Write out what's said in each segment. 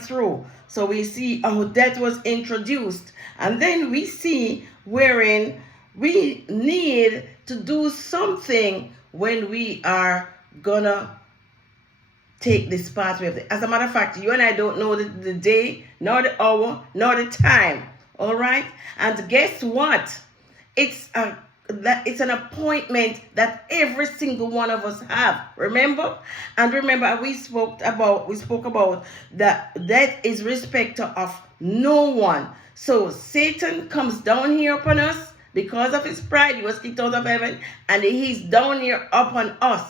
through. So we see how death was introduced. And then we see wherein we need to do something when we are gonna take this pathway. As a matter of fact, you and I don't know the day, nor the hour, nor the time. All right? And guess what? It's an appointment that every single one of us have. Remember? And remember, we spoke about that death is respecter of no one. So Satan comes down here upon us because of his pride. He was kicked out of heaven, and he's down here upon us.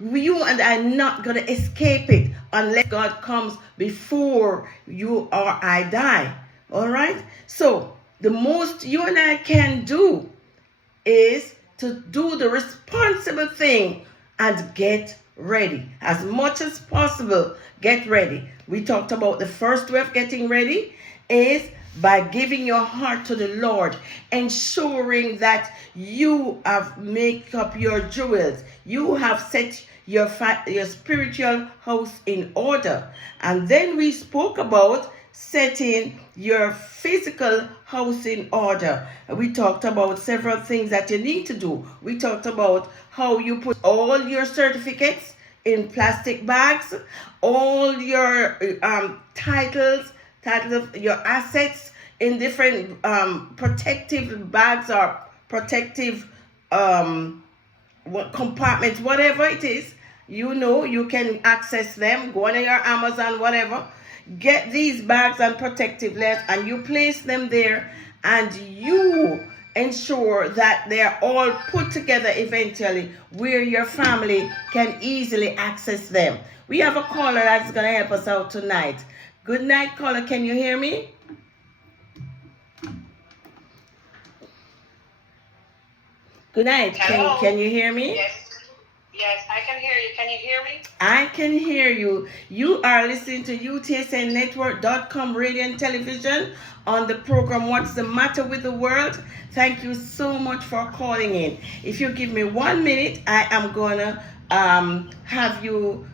You and I are not going to escape it unless God comes before you or I die. All right? So the most you and I can do is to do the responsible thing and get ready. As much as possible, get ready. We talked about the first way of getting ready is by giving your heart to the Lord, ensuring that you have made up your jewels. You have set your spiritual house in order. And then we spoke about setting your physical house in order. We talked about several things that you need to do. We talked about how you put all your certificates in plastic bags, all your titles of your assets in different protective bags or protective compartments, whatever it is. You know, you can access them. Go on your Amazon, whatever. Get these bags and protective layers, and you place them there, and you ensure that they're all put together eventually where your family can easily access them. We have a caller that's going to help us out tonight. Good night, caller. Can you hear me? Good night. Can you hear me? Yes, I can hear you. Can you hear me? I can hear you. You are listening to UTSNnetwork.com radio and television on the program What's the Matter with the World. Thank you so much for calling in. If you give me 1 minute, I am going to have you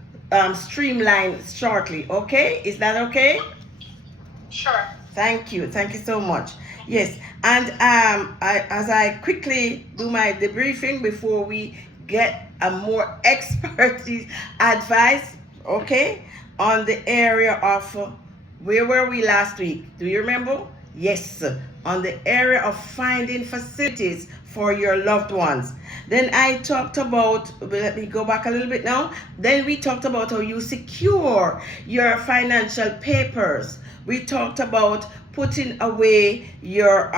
streamline shortly. Okay? Is that okay? Sure. Thank you. Thank you so much. Yes. And as I quickly do my debriefing before we get a more expertise advice, okay, on the area of where were we last week? Do you remember? Yes, on the area of finding facilities for your loved ones. Then I talked about, let me go back a little bit now. Then we talked about how you secure your financial papers. We talked about putting away your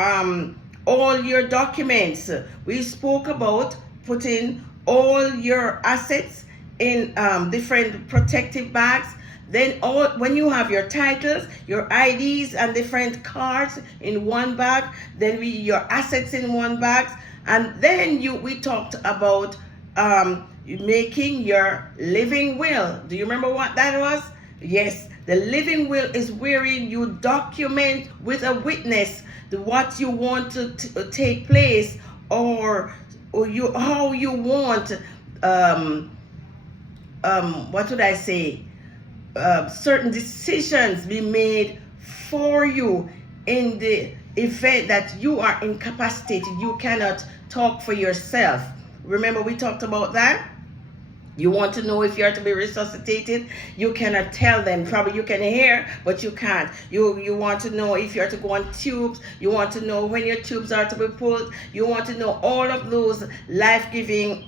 all your documents. We spoke about putting all your assets in different protective bags. Then when you have your titles, your IDs and different cards in one bag, then your assets in one bag. And then we talked about making your living will. Do you remember what that was? Yes, the living will is wherein you document with a witness what you want to take place, or how you want what would I say, certain decisions be made for you in the event that you are incapacitated. You cannot talk for yourself. Remember we talked about that? You want to know if you are to be resuscitated. You cannot tell them. Probably you can hear, but you can't. You want to know if you are to go on tubes. You want to know when your tubes are to be pulled. You want to know all of those life-giving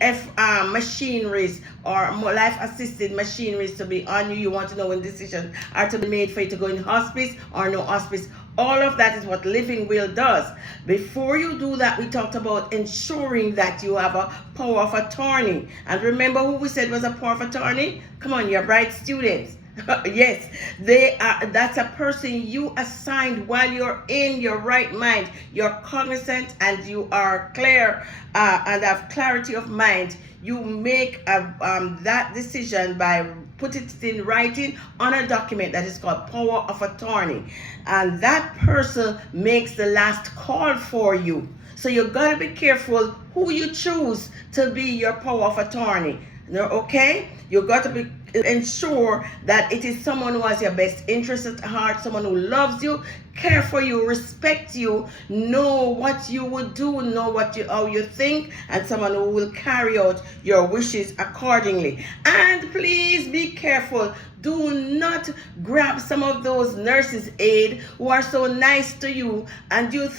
machineries or life-assisted machineries to be on you. You want to know when decisions are to be made for you to go in hospice or no hospice. All of that is what living will does. Before you do that, we talked about ensuring that you have a power of attorney. And remember who we said was a power of attorney? Come on, you're bright students. Yes, that's a person you assigned while you're in your right mind. You're cognizant and you are clear and have clarity of mind. You make that decision by put it in writing on a document that is called power of attorney, and that person makes the last call for you. So you got to be careful who you choose to be your power of attorney. Okay, you got to be ensure that it is someone who has your best interest at heart, someone who loves you, care for you, respect you, know what you would do, know how you think, and someone who will carry out your wishes accordingly. And please be careful. Do not grab some of those nurses' aid who are so nice to you and you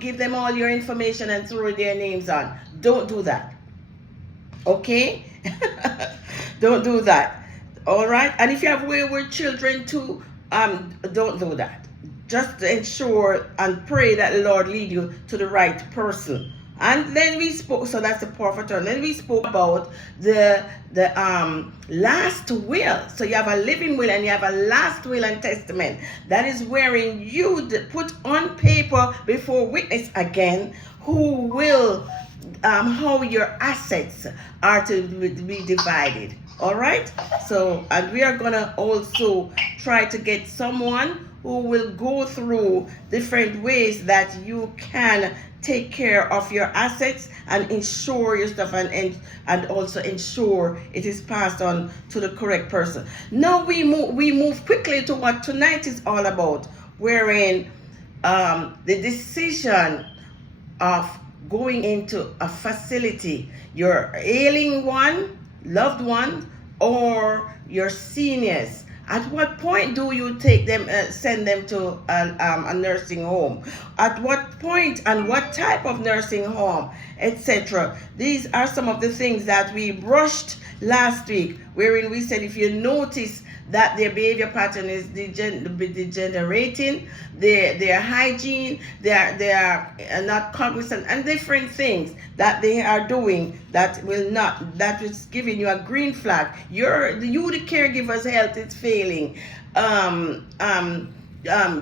give them all your information and throw their names on. Don't do that. Okay? Don't do that. All right? And if you have wayward children too, don't do that. Just ensure and pray that the Lord lead you to the right person. And then we spoke, so that's the power of attorney. Then we spoke about the last will. So you have a living will and you have a last will and testament. That is wherein you put on paper before witness again who will how your assets are to be divided. All right. So, and we are gonna also try to get someone who will go through different ways that you can take care of your assets and insure your stuff and also ensure it is passed on to the correct person. Now we move quickly to what tonight is all about, wherein the decision of going into a facility, your ailing one, loved one, or your seniors. At what point do you take them, send them to a nursing home? At what point and what type of nursing home, etc.? These are some of the things that we brushed last week, wherein we said if you notice that their behavior pattern is degenerating, their hygiene, they are not cognizant, and different things that they are doing that is giving you a green flag. The caregiver's health is failing.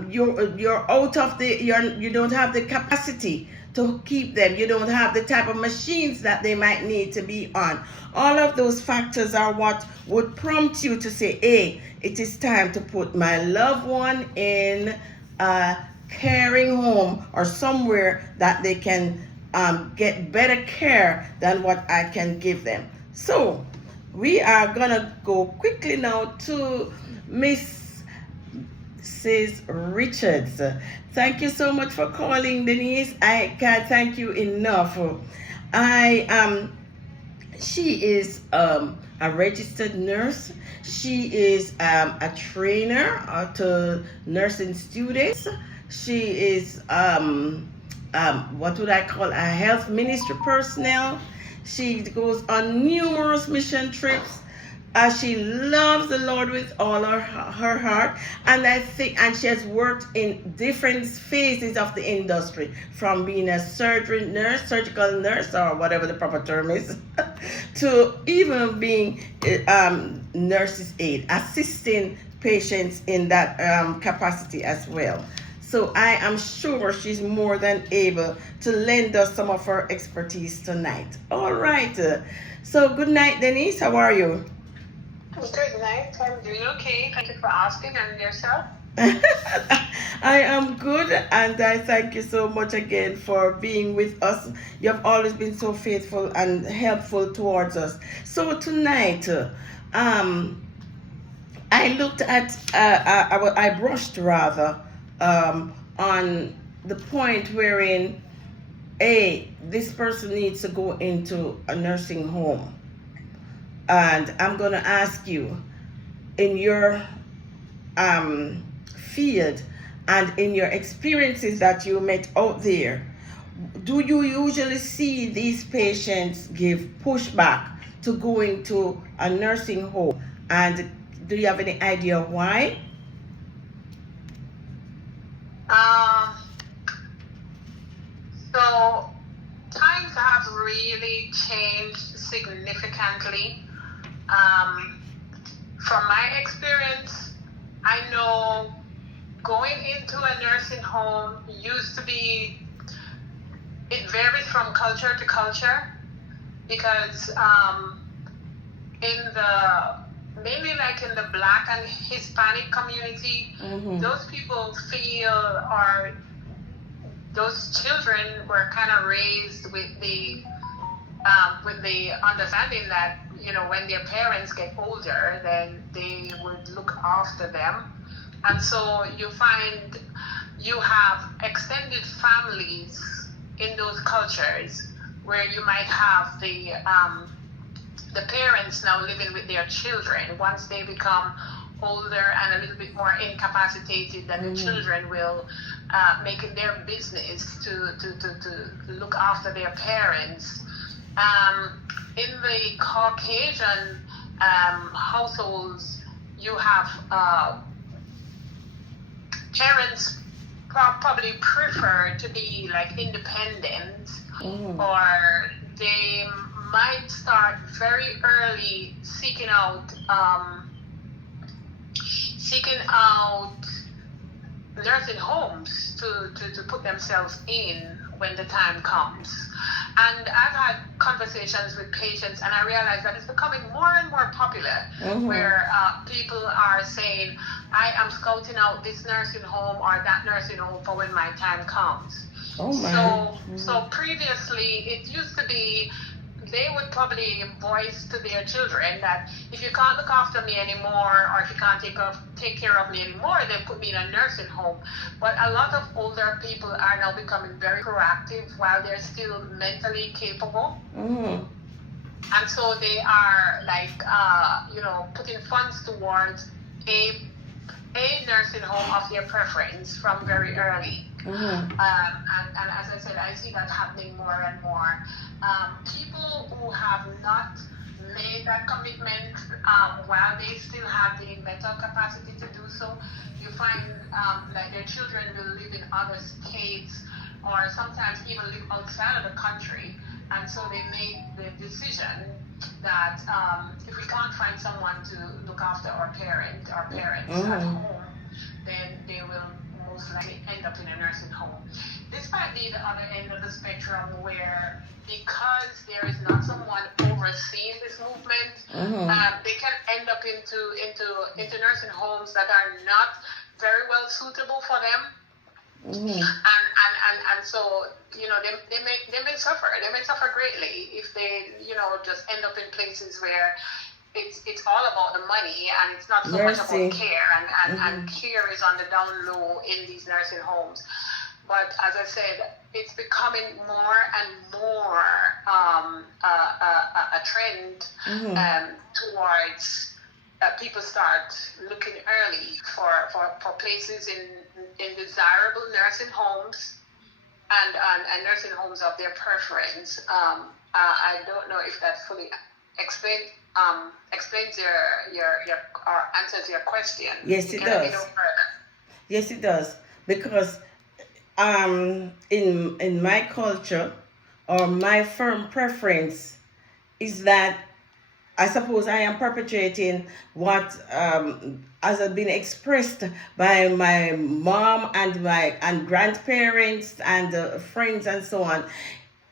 You're out of you don't have the capacity to keep them. You don't have the type of machines that they might need to be on. All of those factors are what would prompt you to say, hey, it is time to put my loved one in a caring home or somewhere that they can get better care than what I can give them. So we are gonna go quickly now to Mrs. Richards. Thank you so much for calling, Denise. I can't thank you enough. She is a registered nurse. She is a trainer to nursing students. She is what would I call a health ministry personnel. She goes on numerous mission trips. She loves the Lord with all her heart, and she has worked in different phases of the industry, from being a surgical nurse, or whatever the proper term is, to even being nurse's aide, assisting patients in that capacity as well. So I am sure she's more than able to lend us some of her expertise tonight. All right. So good night, Denise. How are you? Good night. I'm doing okay. Thank you for asking. And yourself? I am good, and I thank you so much again for being with us. You have always been so faithful and helpful towards us. So tonight, I looked at, I brushed rather on the point wherein this person needs to go into a nursing home. And I'm going to ask you, in your field and in your experiences that you met out there, do you usually see these patients give pushback to going to a nursing home? And do you have any idea why? So times have really changed significantly. From my experience, I know going into a nursing home used to be, it varies from culture to culture, because mainly like in the Black and Hispanic community, those people feel, or those children were kind of raised with the understanding that when their parents get older, then they would look after them. And so you find you have extended families in those cultures where you might have the parents now living with their children. Once they become older and a little bit more incapacitated, then the children will make it their business to look after their parents. In the Caucasian households, you have parents probably prefer to be like independent, or they might start very early seeking out nursing homes to put themselves in when the time comes. And I've had conversations with patients, and I realize that it's becoming more and more popular, where people are saying, I am scouting out this nursing home or that nursing home for when my time comes. So previously, it used to be they would probably voice to their children that if you can't look after me anymore, or if you can't take care of me anymore, then put me in a nursing home. But a lot of older people are now becoming very proactive while they're still mentally capable. And so they are like, putting funds towards a nursing home of their preference from very early. And as I said, I see that happening more and more. People who have not made that commitment while they still have the mental capacity to do so, you find that their children will live in other states, or sometimes even live outside of the country. And so they make the decision that if we can't find someone to look after our parents at home, then they will most likely end up in a nursing home. This might be the other end of the spectrum, where because there is not someone overseeing this movement, they can end up into nursing homes that are not very well suitable for them. And so they may suffer greatly if they just end up in places where it's all about the money, and it's not so much about care, and care is on the down low in these nursing homes. But as I said, it's becoming more and more a trend towards people start looking early for places in desirable nursing homes and nursing homes of their preference. I don't know if that fully explains your or answers your question. Yes, it does. Yes, it does. Because in my culture, or my firm preference, is that I suppose I am perpetuating what has been expressed by my mom and grandparents and friends and so on.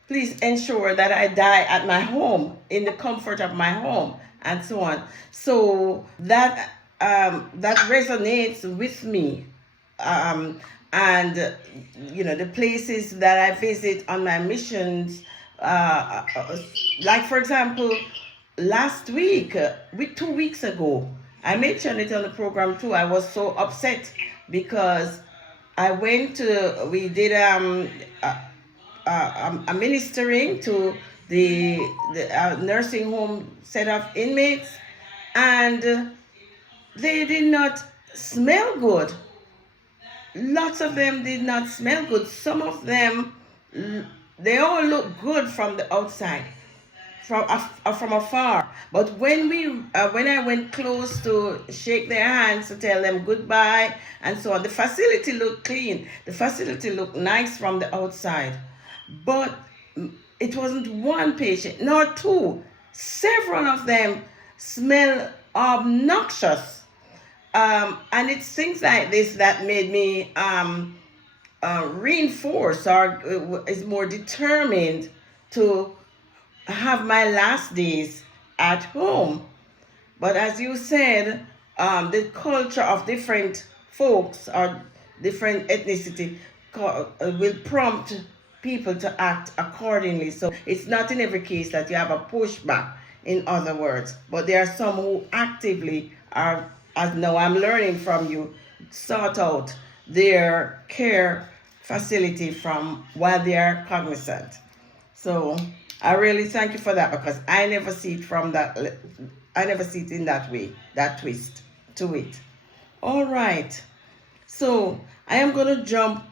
Please ensure that I die at my home, in the comfort of my home, and so on. So that resonates with me. And the places that I visit on my missions, like for example, last week, 2 weeks ago, I mentioned it on the program too. I was so upset because we did a ministering to the nursing home set of inmates, and they did not smell good. Lots of them did not smell good. Some of them, they all look good from the outside, from afar. But when I went close to shake their hands, to tell them goodbye and so on, the facility looked clean. The facility looked nice from the outside. But it wasn't one patient, nor two. Several of them smell obnoxious. And it's things like this that made me reinforce, or is more determined to have my last days at home. But as you said, the culture of different folks or different ethnicity will prompt people to act accordingly. So it's not in every case that you have a pushback. in other words. But there are some who actively are, as now I'm learning from you, sort out their care facility from while they are cognizant. So I really thank you for that, because I never see it from that. I never see it in that way, that twist to it. All right. So I am going to jump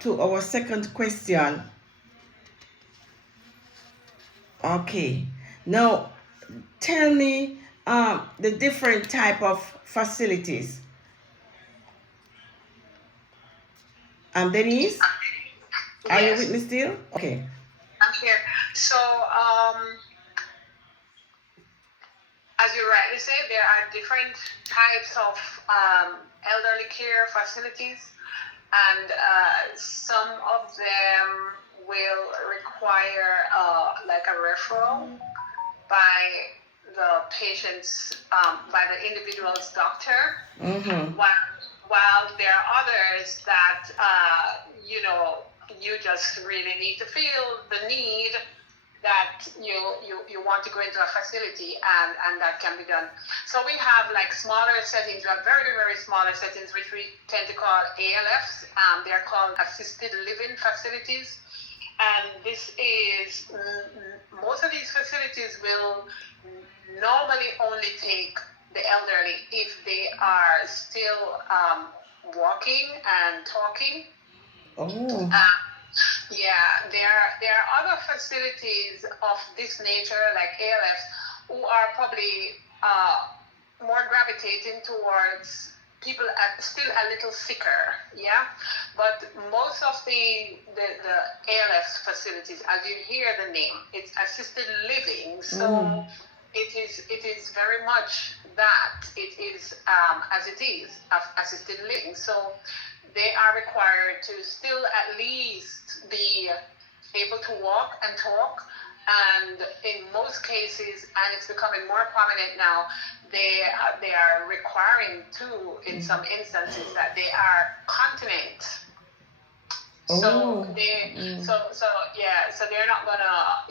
to our second question. Okay. Now, tell me the different type of facilities. Denise, are you with Yes, me still? Okay. I'm here. So, as you rightly say, there are different types of elderly care facilities, and some of them will require like a referral by the patient's, by the individual's doctor, Mm-hmm. while there are others that, you just really need to feel the need that you want to go into a facility, and that can be done. So we have like smaller settings. We have very, very smaller settings, which we tend to call ALFs. They're called assisted living facilities. And this is, most of these facilities will normally only take the elderly if they are still walking and talking. Oh. Yeah, there are other facilities of this nature, like ALFs, who are probably more gravitating towards people still a little sicker. Yeah, but most of the ALF facilities, as you hear the name, it's assisted living. So it is very much that. It is as it is assisted living. So they are required to still at least be able to walk and talk. And in most cases, and it's becoming more prominent now, they are requiring too, in some instances, that they are continent. So so they're not gonna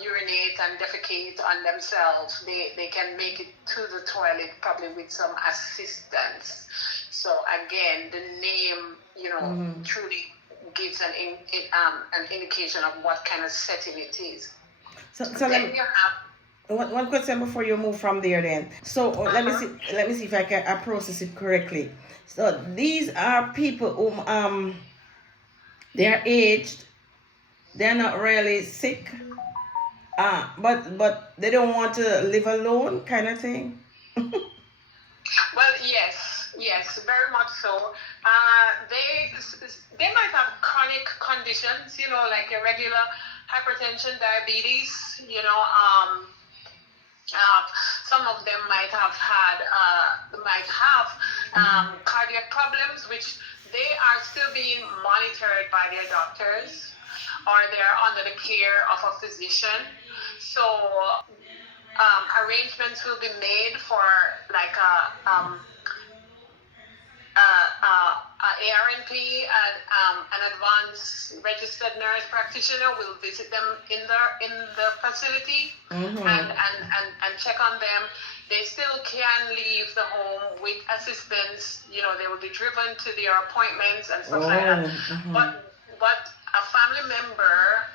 urinate and defecate on themselves. They can make it to the toilet probably with some assistance. So again, the name truly gives an indication of what kind of setting it is. So Then you have one question before you move from there. Then, so let me see if I process it correctly. So these are people who they're aged, they're not really sick, but they don't want to live alone, kind of thing. Well, yes, very much so. They might have chronic conditions, like irregular hypertension, diabetes. Some of them might have cardiac problems, which they are still being monitored by their doctors, or they're under the care of a physician. So arrangements will be made for like a ARNP, an advanced registered nurse practitioner, will visit them in the facility and check on them. They still can leave the home with assistance. They will be driven to their appointments and stuff like that. But a family member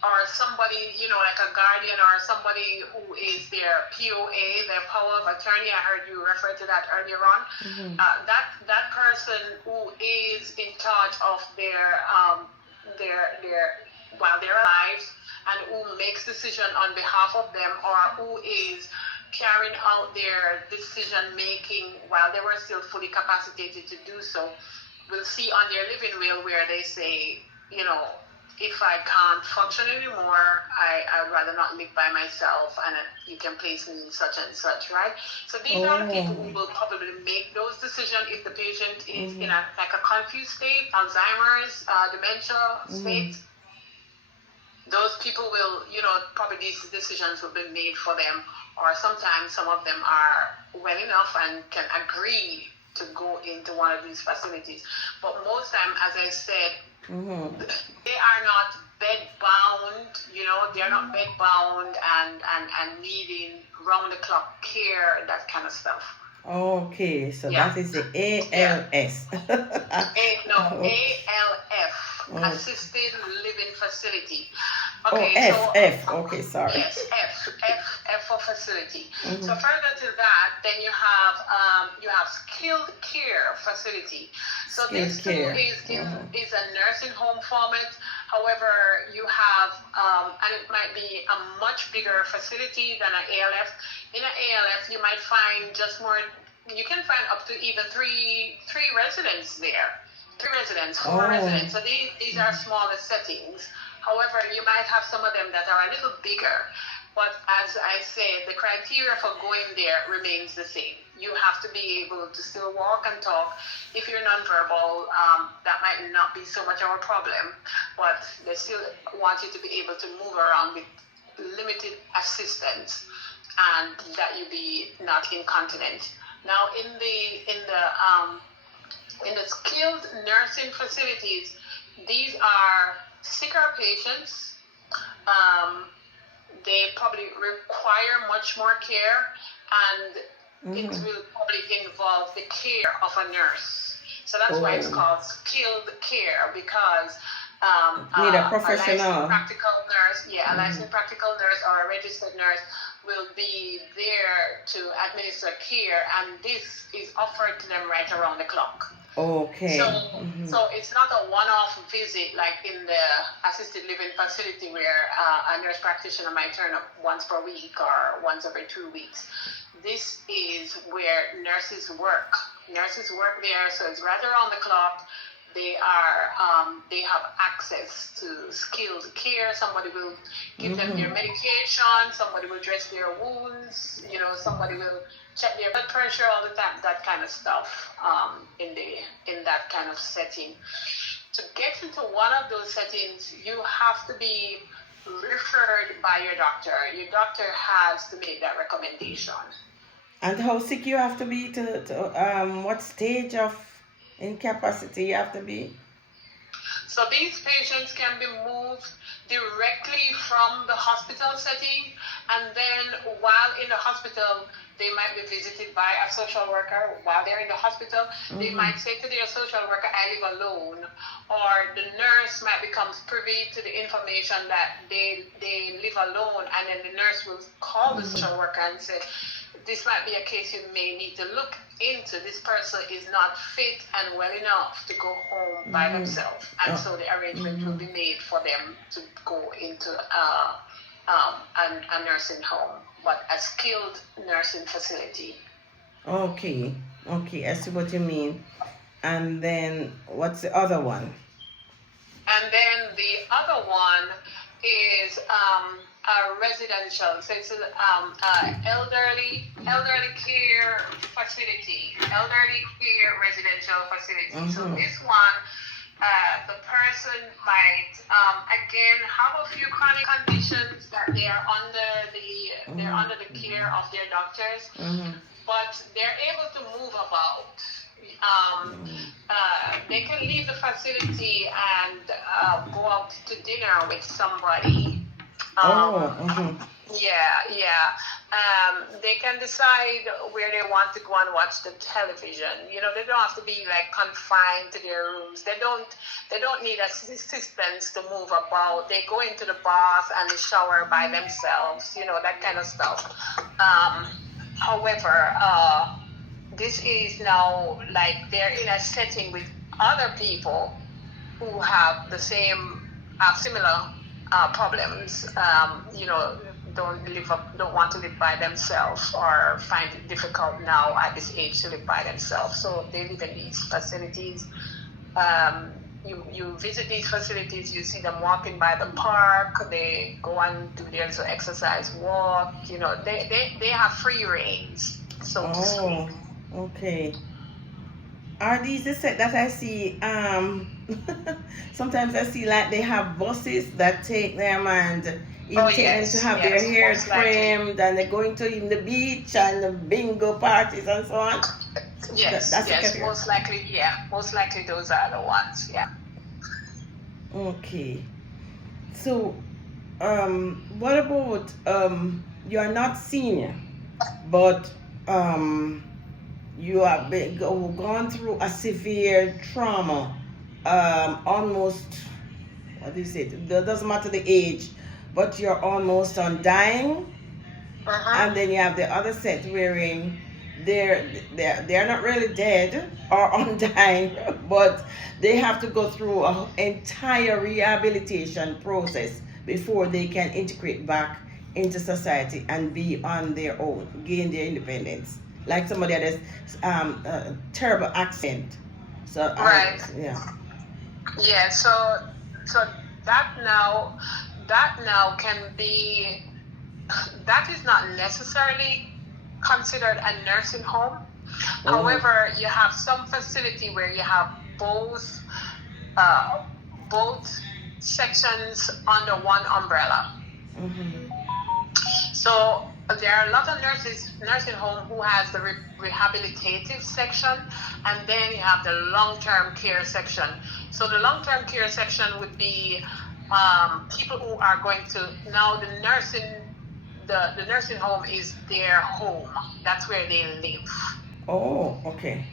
or somebody, like a guardian or somebody who is their POA, their power of attorney, I heard you refer to that earlier on, that person who is in charge of their while they're alive, and who makes decision on behalf of them, or who is carrying out their decision making while they were still fully capacitated to do so, will see on their living will where they say, if I can't function anymore, I'd rather not live by myself, and you can place me in such and such, right? So these are the people who will probably make those decisions if the patient is in a confused state, Alzheimer's, dementia state. Those people will, probably these decisions will be made for them, or sometimes some of them are well enough and can agree to go into one of these facilities. But most time, as I said, they are not bed bound, they're not bed bound and needing round the clock care, that kind of stuff. Okay, so Yeah. that is the Yeah. ALS. ALF, Oh. Assisted Living Facility. Oh, Okay, F. Okay, sorry. Yes, F for facility. Mhm. So further to that, then you have skilled care facility. So Skilled this too care. is a nursing home format. However, you have and it might be a much bigger facility than an ALF. In an ALF, you might find just more. You can find up to even three residents there. 3 residents, 4 Oh. residents. So these are smaller settings. However, you might have some of them that are a little bigger. But as I said, the criteria for going there remains the same. You have to be able to still walk and talk. If you're nonverbal, that might not be so much of a problem. But they still want you to be able to move around with limited assistance, and that you be not incontinent. Now, in the skilled nursing facilities, these are sicker patients. They probably require much more care, and it will probably involve the care of a nurse. So that's why it's called skilled care, because need a professional. A licensed practical nurse, a licensed practical nurse or a registered nurse will be there to administer care, and this is offered to them right around the clock. Okay. So it's not a one-off visit like in the assisted living facility where a nurse practitioner might turn up once per week or once every 2 weeks. This is where nurses work. Nurses work there, so it's right around the clock. They have access to skilled care. Somebody will give them their medication. Somebody will dress their wounds. Somebody will check their blood pressure all the time. That kind of stuff in that kind of setting. To get into one of those settings, you have to be referred by your doctor. Your doctor has to make that recommendation. And how sick you have to be to what stage of incapacity you have to be? So these patients can be moved directly from the hospital setting, and then while in the hospital, they might be visited by a social worker. While they're in the hospital, they might say to their social worker, I live alone, or the nurse might become privy to the information that they live alone, and then the nurse will call the social worker and say, this might be a case you may need to look into. This person is not fit and well enough to go home by themselves. And so the arrangement will be made for them to go into a nursing home, but a skilled nursing facility. Okay, I see what you mean. And then what's the other one? And then the other one is a residential, so it's an elderly care facility, elderly care residential facility. So this one, the person might again have a few chronic conditions that they are under the care of their doctors, but they're able to move about. They can leave the facility and go out to dinner with somebody. They can decide where they want to go and watch the television. They don't have to be like confined to their rooms. They don't need assistance to move about. They go into the bath and the shower by themselves. That kind of stuff. However, this is now like they're in a setting with other people who have the similar problems. Don't want to live by themselves or find it difficult now at this age to live by themselves. So they live in these facilities. You visit these facilities, you see them walking by the park, they go and do their little exercise walk, they have free reins, so to speak. Okay. Are these the set that I see? Sometimes I see like they have buses that take them and take them to have their hair trimmed, and they're going to even the beach and the bingo parties and so on. Yes, most likely those are the ones. Yeah. Okay. So, what about you are not senior, but you have gone through a severe trauma, almost, what do you say? It doesn't matter the age, but you're almost on dying, and then you have the other set wherein they're not really dead or on dying, but they have to go through an entire rehabilitation process before they can integrate back into society and be on their own, gain their independence. Like somebody that has a terrible accent. So Right. yeah. Yeah. So that now that now can be, that is not necessarily considered a nursing home. However, you have some facility where you have both uh, both sections under one umbrella. Mm-hmm. So there are a lot of nursing home who has the rehabilitative section, and then you have the long-term care section. So the long-term care section would be people who are going to, now the nursing home is their home. That's where they live. Oh, okay.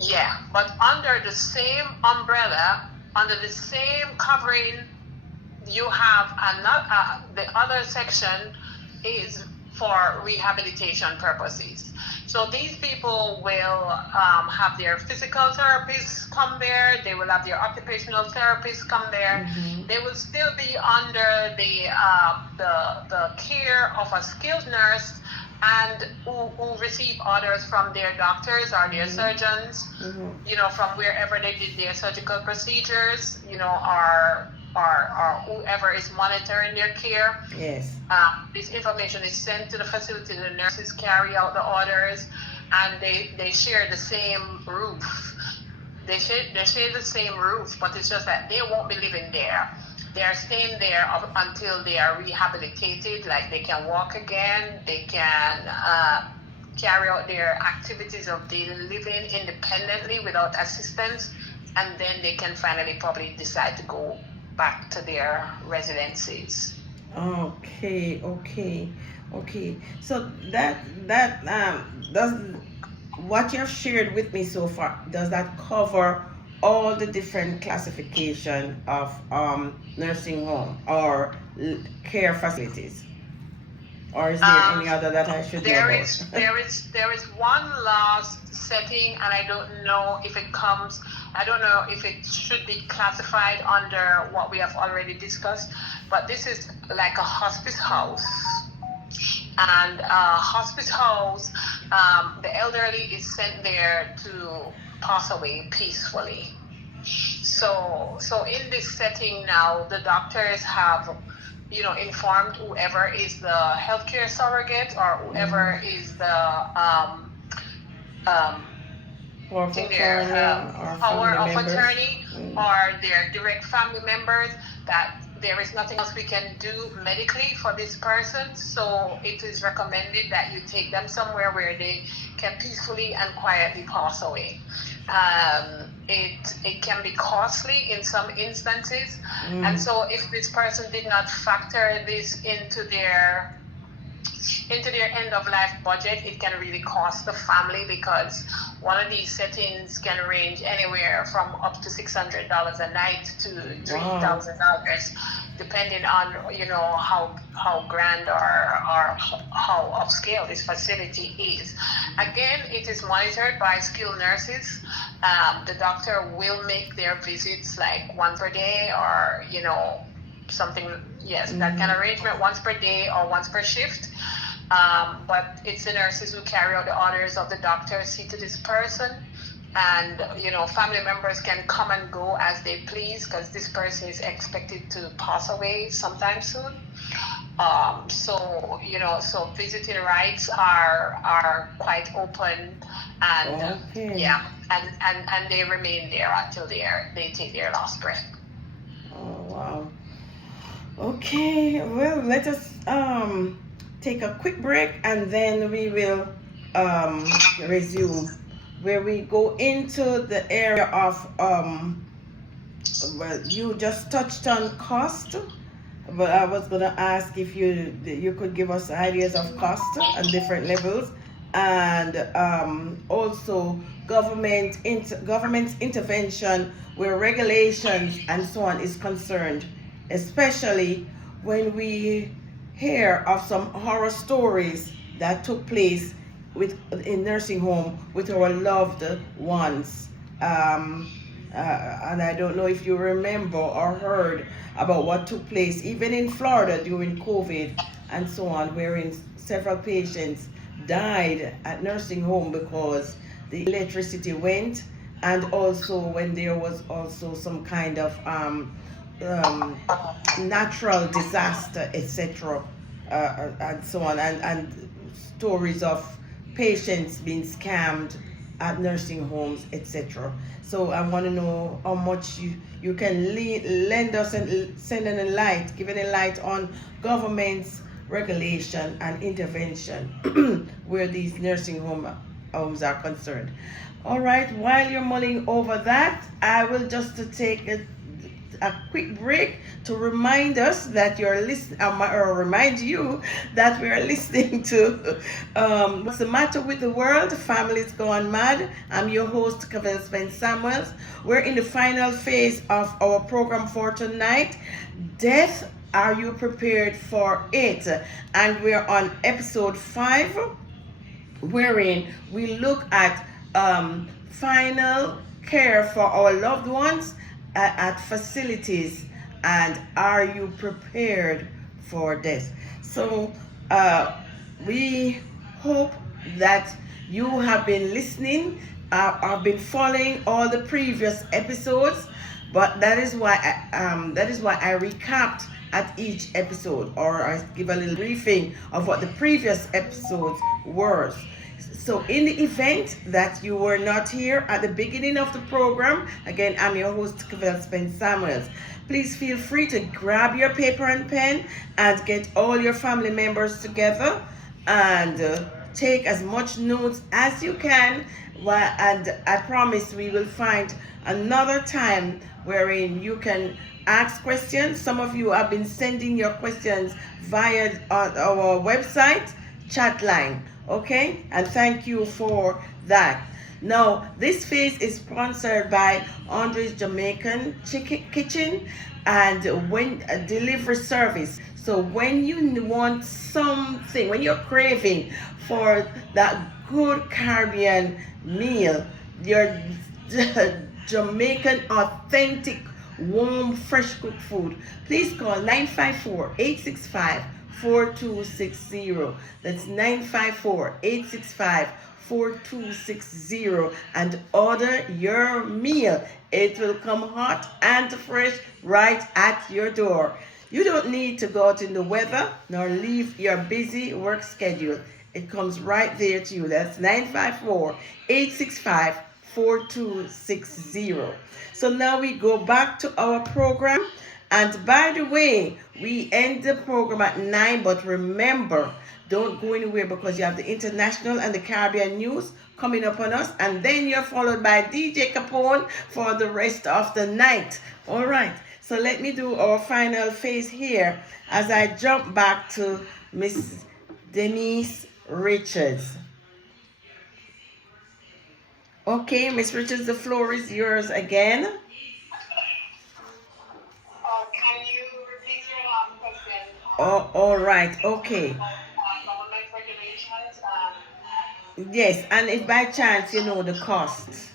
Yeah, but under the same umbrella, under the same covering, you have another. The other section is for rehabilitation purposes. So these people will have their physical therapists come there. They will have their occupational therapists come there. Mm-hmm. They will still be under the care of a skilled nurse, and who receive orders from their doctors or their surgeons, from wherever they did their surgical procedures, or whoever is monitoring their care. Yes. This information is sent to the facility. The nurses carry out the orders, and they share the same roof. They share the same roof, but it's just that they won't be living there. They are staying there until they are rehabilitated, like they can walk again, they can carry out their activities of daily living independently without assistance, and then they can finally probably decide to go back to their residencies. Okay. So that does, what you've shared with me so far, does that cover all the different classification of nursing home or care facilities, or is there any other that I should know about? There is one last setting, and I don't know if it should be classified under what we have already discussed, but this is like a hospice house. And hospice house, the elderly is sent there to pass away peacefully. So in this setting now, the doctors have, informed whoever is the healthcare surrogate or whoever is the power of attorney or their direct family members that there is nothing else we can do medically for this person. So it is recommended that you take them somewhere where they can peacefully and quietly pass away. It can be costly in some instances, and so if this person did not factor this into their end of life budget, it can really cost the family, because one of these settings can range anywhere from up to $600 a night to $3,000, depending on how grand or how upscale this facility is. Again, it is monitored by skilled nurses. The doctor will make their visits like once per day, or something, that kind of arrangement, once per day or once per shift. But it's the nurses who carry out the orders of the doctor, see to this person, and family members can come and go as they please, because this person is expected to pass away sometime soon. So visiting rights are quite open, and and they remain there until they take their last breath. Oh wow. Okay, well, let us take a quick break, and then we will resume, where we go into the area of well, you just touched on cost, But I was gonna ask if you could give us ideas of cost and different levels, and also government's intervention where regulations and so on is concerned, especially when we hear of some horror stories that took place with in nursing home with our loved ones. Um, and I don't know if you remember or heard about what took place even in Florida during COVID and so on, wherein several patients died at nursing home because the electricity went, and also when there was also some kind of um, natural disaster, etc., and so on, and stories of patients being scammed at nursing homes, etc. So I want to know how much you can lend us and send a light, giving a light on government's regulation and intervention where these homes are concerned. All right, while you're mulling over that, I will just to take a quick break to remind us that you're listening, or remind you that we are listening to What's the Matter with the World? Families Gone Mad. I'm your host, Kevin Spence Samuels. We're in the final phase of our program for tonight. Death, are you prepared for it? And we're on episode 5, wherein we look at final care for our loved ones at facilities, and are you prepared for this? So uh, we hope that you have been listening, have been following all the previous episodes, but that is why I recapped at each episode, or I give a little briefing of what the previous episodes were. So, in the event that you were not here at the beginning of the program, again, I'm your host, Cavell Spence Samuels. Please feel free to grab your paper and pen and get all your family members together and take as much notes as you can. And I promise we will find another time wherein you can ask questions. Some of you have been sending your questions via our website chat line. Okay, and thank you for that. Now, this phase is sponsored by Andre's Jamaican Chicken Kitchen and when delivery service. So when you want something, when you're craving for that good Caribbean meal, your Jamaican authentic warm fresh cooked food, please call 954-865-4260. That's 954-865-4260 and order your meal. It will come hot and fresh right at your door. You don't need to go out in the weather nor leave your busy work schedule. It comes right there to you. That's 954-865-4260. So now we go back to our program. And by the way, we end the program at 9, but remember, don't go anywhere because you have the international and the Caribbean news coming up on us, and then you're followed by DJ Capone for the rest of the night. All right, so let me do our final phase here as I jump back to Miss Denise Richards. Okay, Miss Richards, the floor is yours again. Can you repeat your last question? Oh, all right, okay. Government regulations. Yes, and if by chance you know the cost. Repeat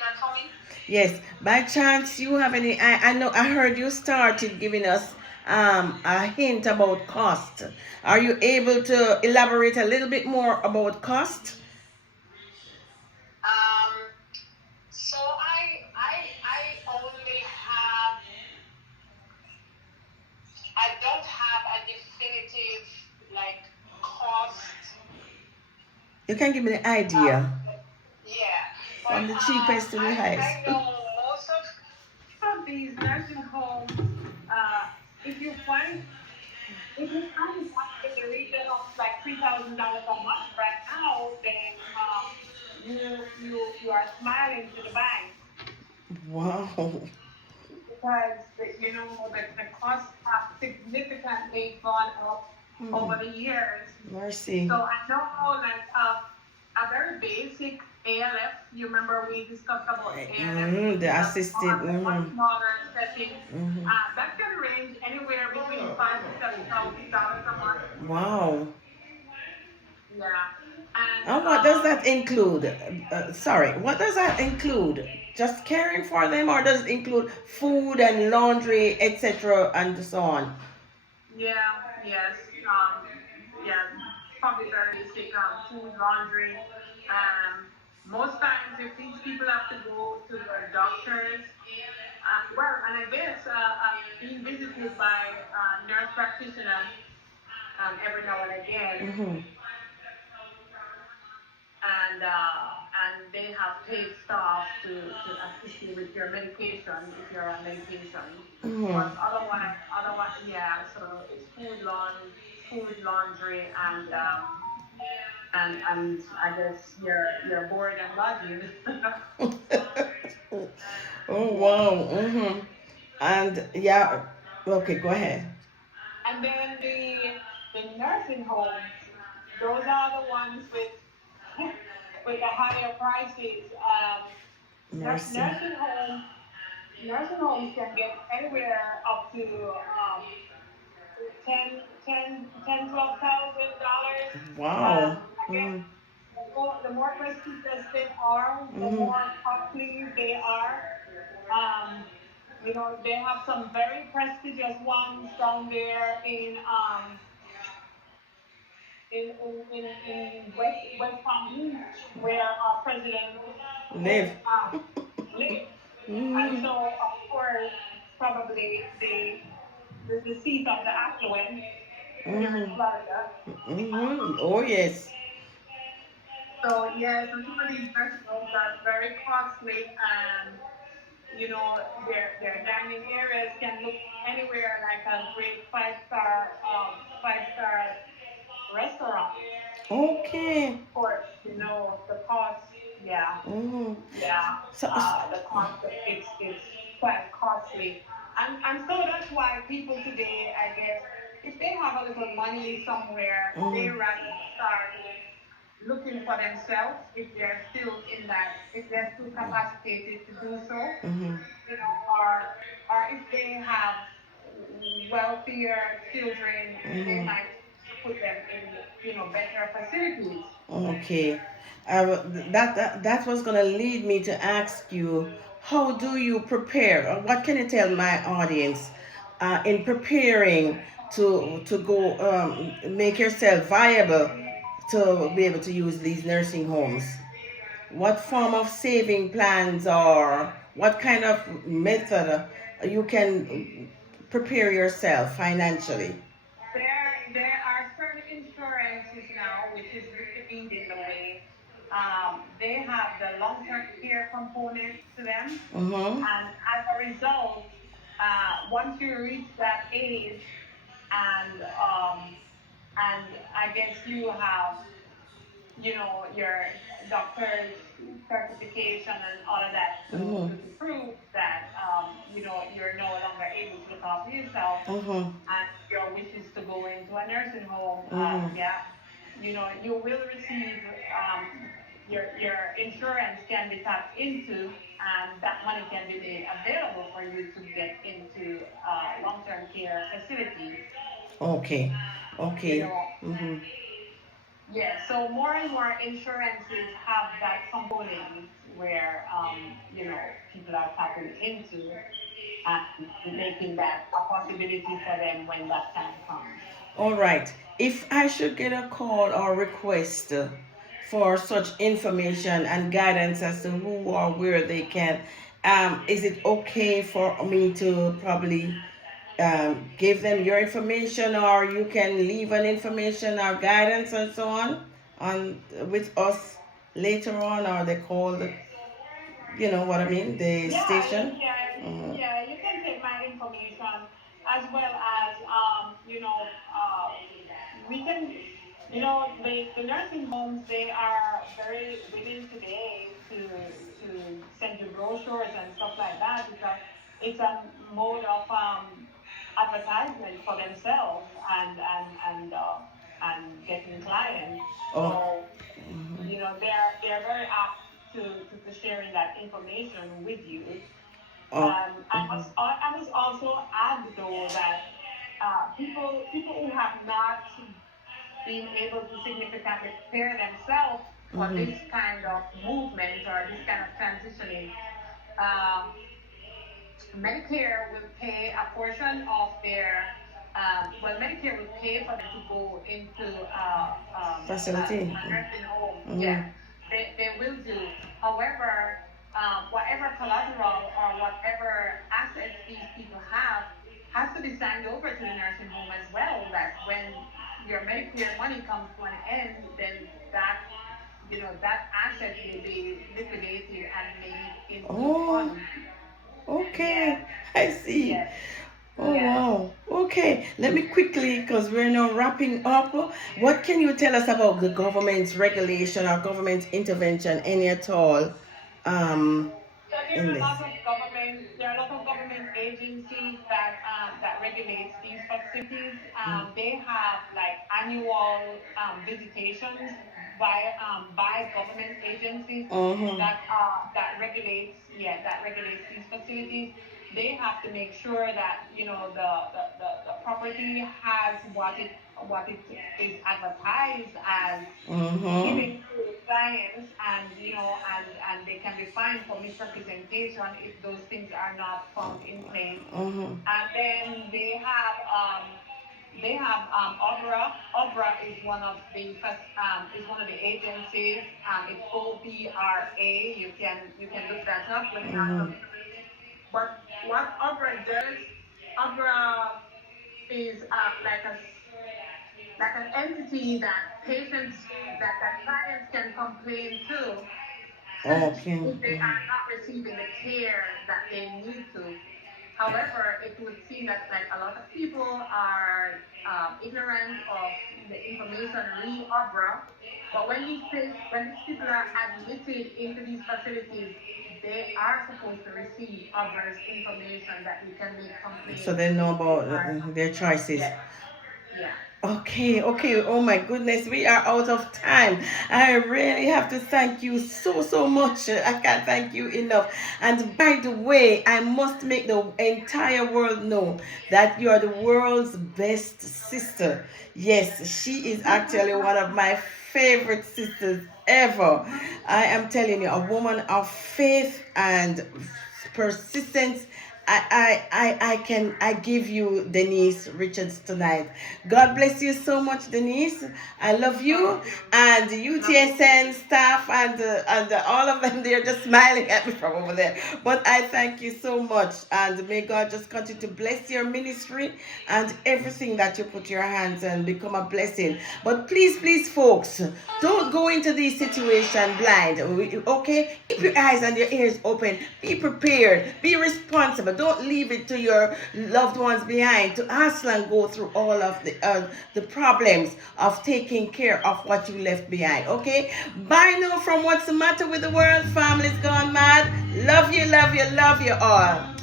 that for me. Yes, by chance you have any, I know I heard you started giving us a hint about cost. Are you able to elaborate a little bit more about cost? Um, so I only have, I don't have a definitive like cost. You can give me the idea Yeah, but from the cheapest to the highest. I know most of these nursing homes. If you find if you find one in the region of like $3,000 a month right now, then you are smiling to the bank. Wow. because the costs have significantly gone up over Mm, the years. mercy. So I know like a very basic ALF. You remember we discussed about ALF Mm, the in assisted. a much Mm-hmm. smaller setting. Mm-hmm. That can range anywhere between $5,000 to $7,000 a month. Wow. Yeah, and And what does that include? Sorry, what does that include? Just caring for them, or does it include food and laundry, etc., and so on? yeah, yes, yeah, probably very basic food, laundry. Most times, if these people have to go to the doctors, well, and I guess being visited by nurse practitioner every now and again, Mm-hmm. and they have paid staff to assist you with your medication if you're on medication. Mm-hmm. But otherwise, yeah. So it's food, laundry, and I guess your board and lodging. Oh Yeah. wow. Mm-hmm. And yeah. Okay, go ahead. And then the nursing homes, those are the ones with with the higher prices. Mercy. Nursing homes can get anywhere up to 12,000 dollars. Wow. Again, Mm-hmm. the more prestigious they are, the Mm-hmm. more costly they are. Um, they have some very prestigious ones down there in West Palm Beach, where our president Live. lives. And Mm-hmm. so, of course, it's probably the seat of the affluent here in Mm-hmm. Florida. Mm-hmm. Oh yes. So, yeah, so some of these nursing homes are very costly, and their dining areas can look anywhere like a great five star restaurant. Okay. Of course, the cost. Yeah, Mm-hmm. yeah. So, The cost of it's quite costly, and so that's why people today, I guess, if they have a little money somewhere, they mm-hmm. rather start looking for themselves if they're still capacitated to do so, Mm-hmm. or if they have wealthier children, they Mm-hmm. might choose to put them in better facilities. Okay. That was gonna lead me to ask you, how do you prepare? Or what can you tell my audience in preparing to go make yourself viable to be able to use these nursing homes? What form of saving plans or what kind of method you can prepare yourself financially? There are certain insurances now which is really leading the way. They have the long-term care component to them, Mm-hmm. and as a result, once you reach that age, and I guess you have your doctor's certification and all of that Mm-hmm. to prove that you're no longer able to look after yourself, Mm-hmm. and your wishes to go into a nursing home. Mm-hmm. Yeah, you will receive your insurance can be tapped into, and that money can be made available for you to get into long-term care facilities. Okay. You Okay. know, Mm-hmm. yeah, so more and more insurances have that component where people are tapping into and making that a possibility for them when that time comes. All right. If I should get a call or request for such information and guidance as to who or where they can, is it okay for me to probably give them your information, or you can leave an information or guidance and so on with us later on, or they call the, you know what I mean, the Yeah, station. Mhm. yeah. You can take my information as well as we can. The nursing homes, they are very willing today to send you brochures and stuff like that, because it's a mode of advertisement for themselves and getting clients. Oh. So they're very apt to sharing that information with you. Oh. I must also add though that people who have not been able to significantly prepare themselves for Mhm. this kind of movement or this kind of transitioning, um, Medicare will pay a portion of their Medicare will pay for them to go into Facility. a nursing home. Yeah, Mhm. they will do. However, whatever collateral or whatever assets these people have has to be signed over to the nursing home as well. That when your Medicare money comes to an end, then that asset will be liquidated and made into Oh. funds. Okay. Yes, I see. yes, Oh yes. wow. Okay. Let me quickly, because we're now wrapping up. What can you tell us about the government's regulation or government intervention, any at all, um, So in this? there are a lot of government agencies that regulates these facilities. They have like annual visitations by government agencies Mm-hmm. that regulates these facilities. They have to make sure that the property has what it is advertised as Mm-hmm. giving to the clients, and they can be fined for misrepresentation if those things are not found in place. Mm-hmm. And then they have OBRA is one of the agencies. It's OBRA. You can look that up, looking after Mm-hmm. community. But what OBRA does, OBRA is like an entity that clients can complain to Okay. if they are not receiving the care that they need to. However, it would seem that like a lot of people are ignorant of the information re OBRA. But when these people are admitted into these facilities, they are supposed to receive OBRA's information that they can make So complaints they if know they about are. their choices. Yes, yeah. Okay, okay. Oh my goodness, we are out of time. I really have to thank you so, so much. I can't thank you enough. And by the way, I must make the entire world know that you are the world's best sister. Yes, she is actually one of my favorite sisters ever. I am telling you, a woman of faith and persistence. I give you Denise Richards tonight. God bless you so much, Denise. I love you, Thank you. and the Love you too. UTSN staff and all of them. They're just smiling at me from over there. But I thank you so much, and may God just continue to bless your ministry and everything that you put your hands on become a blessing. But please, please, folks, don't go into these situations blind. Okay, keep your eyes and your ears open. Be prepared. Be responsible. Don't leave it to your loved ones behind to hustle and go through all of the problems of taking care of what you left behind. Okay, bye now from What's the Matter with the World. Family's gone mad. Love you, love you, love you all.